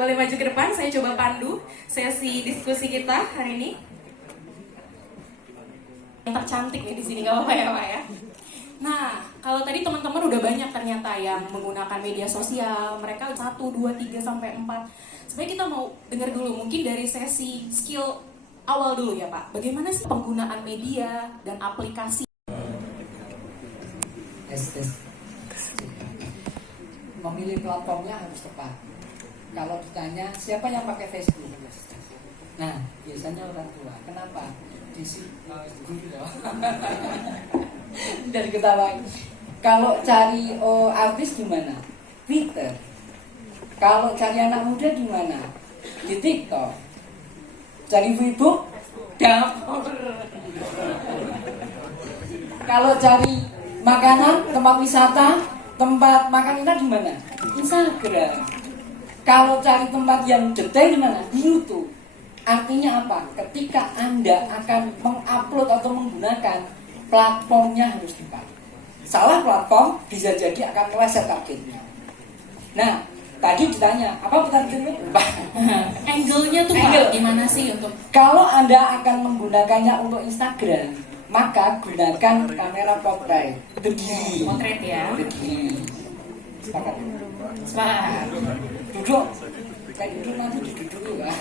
boleh maju ke depan, saya coba pandu sesi diskusi kita hari ini. Yang tercantik nih di sini, gak apa-apa ya Pak ya. Nah, kalau tadi teman-teman udah banyak ternyata yang menggunakan media sosial, mereka 1, 2, 3, sampai 4. Sebenarnya kita mau dengar dulu mungkin dari sesi skill awal dulu ya Pak. Bagaimana sih penggunaan media dan aplikasi? Memilih platformnya harus tepat. Kalau ditanya siapa yang pakai Facebook, nah biasanya orang tua. Kenapa? Dari ketawa. Kalau cari artis di mana? Twitter. Kalau cari anak muda di mana? Di TikTok. Cari Facebook? Dapur. Kalau cari makanan, tempat wisata, tempat makan enak di mana? Instagram. Kalau cari tempat yang detail di mana? Di YouTube. Artinya apa? Ketika Anda akan mengupload atau menggunakan platformnya harus tepat. Salah platform bisa jadi akan meleset targetnya. Nah, tadi ditanya, apa targetnya? Angle-nya tuh Pak, gimana sih untuk? Kalau Anda akan menggunakannya untuk Instagram, maka gunakan kamera portrait. Berdiri. Potret ya. Berdiri. Sepakat. Semangat. Duduk. Kayak duduk nanti duduk dulu ya.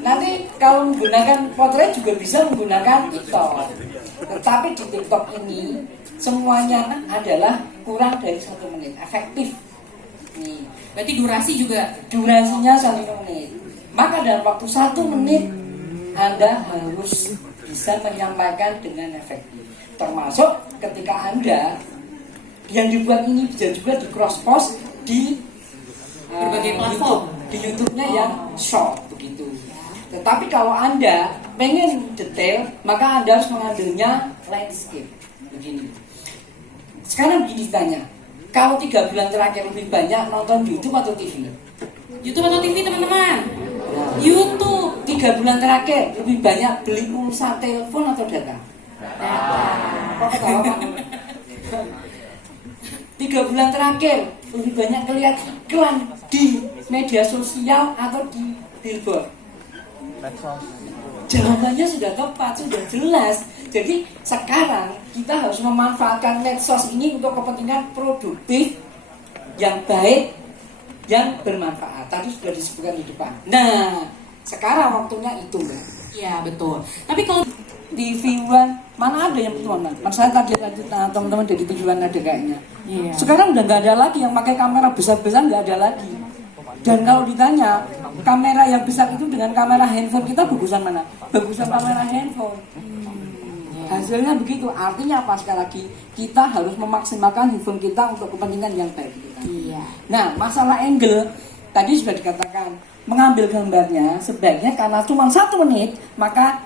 Nanti kalau menggunakan potret juga bisa menggunakan TikTok. Tetapi di TikTok ini semuanya adalah kurang dari 1 menit. Efektif. Nih. Berarti durasi juga? Durasinya 1 menit. Maka dalam waktu 1 menit Anda harus bisa menyampaikan dengan efektif. Termasuk ketika Anda yang dibuat ini bisa juga di cross post di berbagai platform. Di YouTube-nya yang short begitu. Tetapi kalau Anda pengen detail, maka Anda harus mengambilnya landscape begini. Sekarang begini ditanya, kalau 3 bulan terakhir lebih banyak nonton YouTube atau TV? YouTube atau TV teman-teman? Nah, YouTube. 3 bulan terakhir lebih banyak beli pulsa telepon atau data? Kok ketawa Pak? 3 bulan terakhir lebih banyak kelihatan iklan di media sosial atau di billboard? Jawabannya sudah tepat, sudah jelas. Jadi sekarang kita harus memanfaatkan medsos ini untuk kepentingan produktif yang baik, yang bermanfaat. Tadi sudah disebutkan di depan. Nah, sekarang waktunya itu, Mbak. Iya betul. Tapi kalau di viewan mana ada yang nonton? Saya tadi teman-teman dari viewan ada kayaknya. Iya. Sekarang udah nggak ada lagi yang pakai kamera besar-besar, nggak ada lagi. Dan kalau ditanya kamera yang besar itu dengan kamera handphone kita bagusan mana? Bagusan kamera handphone. Hasilnya begitu. Artinya apa? Sekali lagi kita harus memaksimalkan handphone kita untuk kepentingan yang baik. Iya. Nah, masalah angle tadi sudah dikatakan, mengambil gambarnya sebaiknya karena cuma 1 menit, maka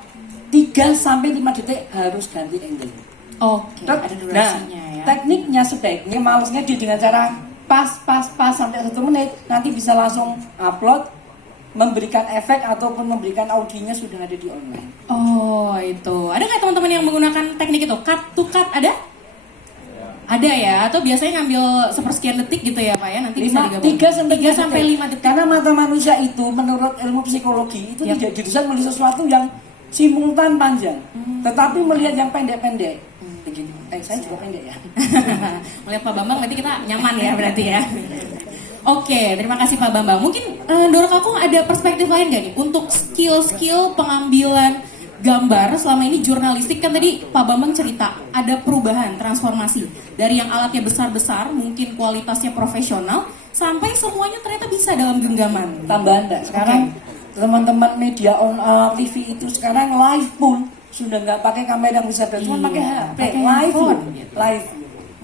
3 sampai 5 detik harus ganti angle. Oke, ada durasinya ya. Tekniknya sebaiknya malesnya dengan cara pas sampai 1 menit, nanti bisa langsung upload, memberikan efek ataupun memberikan audionya sudah ada di online. Oh, itu. Ada nggak teman-teman yang menggunakan teknik itu? Cut to cut ada? Ada ya, atau biasanya ngambil sepersekian detik gitu ya Pak ya, nanti bisa digabung. 3 sampai 5 detik. Karena mata manusia itu menurut ilmu psikologi itu tidak didesain melihat sesuatu yang simultan panjang, tetapi melihat yang pendek-pendek. Begini. Saya juga pendek ya. Melihat Pak Bambang nanti kita nyaman ya berarti ya. Oke, terima kasih Pak Bambang. Mungkin Doro Kakung ada perspektif lain nggak nih untuk skill-skill pengambilan gambar selama ini jurnalistik? Kan tadi Pak Bambang cerita ada perubahan, transformasi dari yang alatnya besar-besar, mungkin kualitasnya profesional, sampai semuanya ternyata bisa dalam genggaman. Tambahan Mbak, sekarang teman-teman media TV itu sekarang live pun sudah nggak pakai kamera yang besar, cuma pakai HP, live pun, live.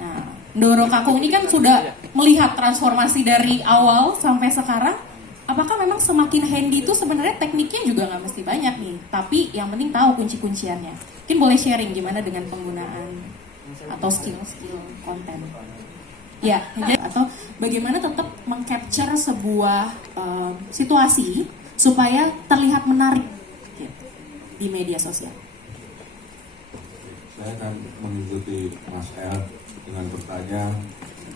Nah, Doro Kakung ini kan sudah melihat transformasi dari awal sampai sekarang. Apakah memang semakin handy itu sebenarnya tekniknya juga nggak mesti banyak nih, tapi yang penting tahu kunci-kunciannya. Mungkin boleh sharing gimana dengan penggunaan atau skill-skill konten. Ya, atau bagaimana tetap mengcapture sebuah situasi supaya terlihat menarik gitu, di media sosial. Saya akan mengikuti Mas El dengan bertanya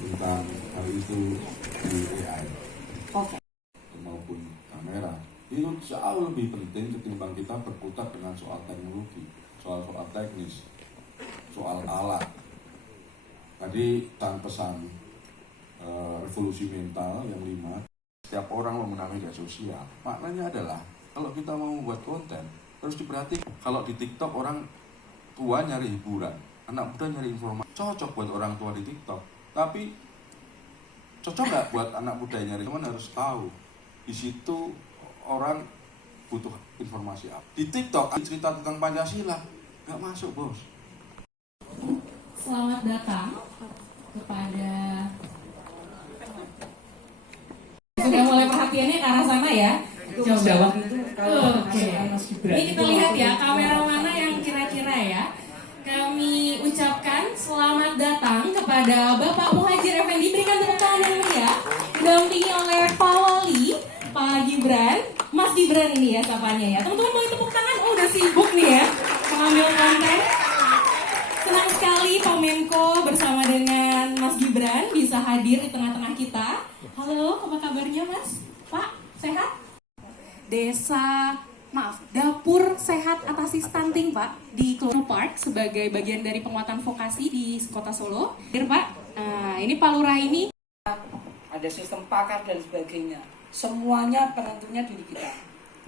tentang hal itu di AI. Oke. itu jauh lebih penting ketimbang kita berkutat dengan soal teknologi, soal teknis, soal alat. Tadi pesan revolusi mental yang 5, setiap orang memenangi media sosial. Maknanya adalah kalau kita mau membuat konten harus diperhatikan. Kalau di TikTok orang tua nyari hiburan, anak muda nyari informasi. Cocok buat orang tua di TikTok, tapi cocok nggak buat anak muda yang nyari? Teman harus tahu di situ orang butuh informasi apa. Di TikTok cerita tentang Pancasila nggak masuk, bos. Selamat datang kepada, sudah mulai perhatiannya ke arah sana ya. Coba. Oke. Ini kita lihat ya kamera mana yang kira-kira ya. Kami ucapkan selamat datang kepada Bapak Muhadjir Effendi. Berikan tepuk tangan yang meriah. Didampingi oleh Pak Wali, Pak Gibran, Mas Gibran ini ya sapanya ya. Teman-teman boleh tepuk tangan. Oh udah sibuk nih ya mengambil konten. Senang sekali Pak Menko bersama dengan Mas Gibran bisa hadir di tengah-tengah kita. Halo, apa kabarnya Mas? Pak, sehat? Dapur Sehat Atasi Stunting Pak di Keloro Park sebagai bagian dari penguatan vokasi di Kota Solo. Hadir Pak, ini Pak Lurah ini. Ada sistem pakar dan sebagainya. Semuanya penentunya diri kita.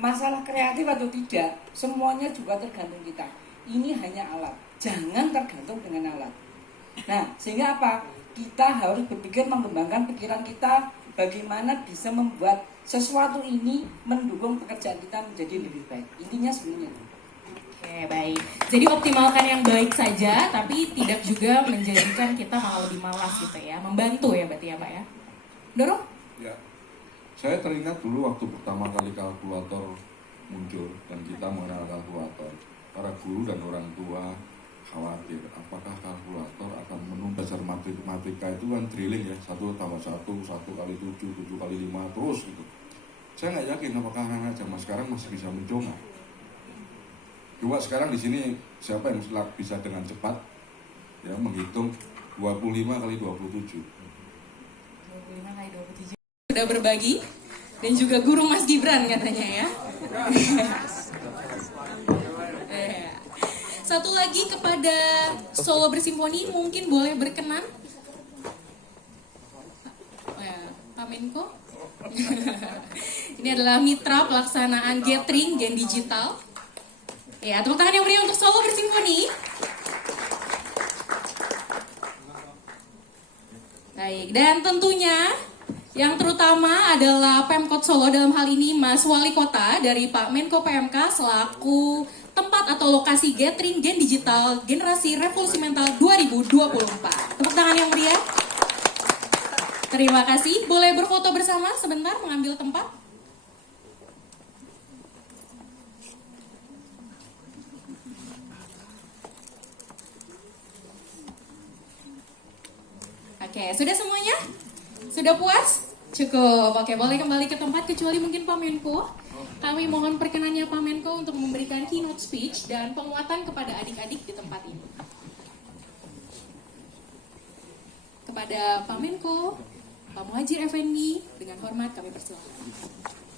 Masalah kreatif atau tidak, semuanya juga tergantung kita. Ini hanya alat, jangan tergantung dengan alat. Nah, sehingga apa? Kita harus berpikir mengembangkan pikiran kita bagaimana bisa membuat sesuatu ini mendukung pekerjaan kita menjadi lebih baik. Intinya sebenarnya itu. Oke, baik. Jadi optimalkan yang baik saja, tapi tidak juga menjadikan kita malah lebih malas gitu ya. Membantu ya berarti ya Pak ya. Dorong? Ya, saya teringat dulu waktu pertama kali kalkulator muncul dan kita mengenal kalkulator. Para guru dan orang tua khawatir apakah kalkulator akan menunda dasar matematika itu kan drilling ya, 1 tambah 1, 1 kali 7, 7 kali 5 terus gitu. Saya nggak yakin apakah anak-anak zaman sekarang masih bisa menconga. Coba sekarang di sini siapa yang bisa dengan cepat ya menghitung 25 kali 27. 25 kali 27. Sudah berbagi dan juga guru Mas Gibran katanya ya. Satu lagi kepada Solo Bersimfoni mungkin boleh berkenan. Pak Menko. Ini adalah mitra pelaksanaan gathering Gen Digital. Ya, tepuk tangan yang meriah untuk Solo Bersimfoni. Baik, dan tentunya yang terutama adalah Pemkot Solo dalam hal ini Mas Wali Kota dari Pak Menko PMK selaku tempat atau lokasi gathering Gen Digital Generasi Revolusi Mental 2024. Tepuk tangan yang meriah. Terima kasih. Boleh berfoto bersama sebentar mengambil tempat? Oke, sudah semuanya? Sudah puas? Cukup. Oke, boleh kembali ke tempat kecuali mungkin Pak Menko. Kami mohon perkenannya Pak Menko untuk memberikan keynote speech dan penguatan kepada adik-adik di tempat ini. Kepada Pak Menko, Pak Muhadjir Effendi, dengan hormat kami persilakan.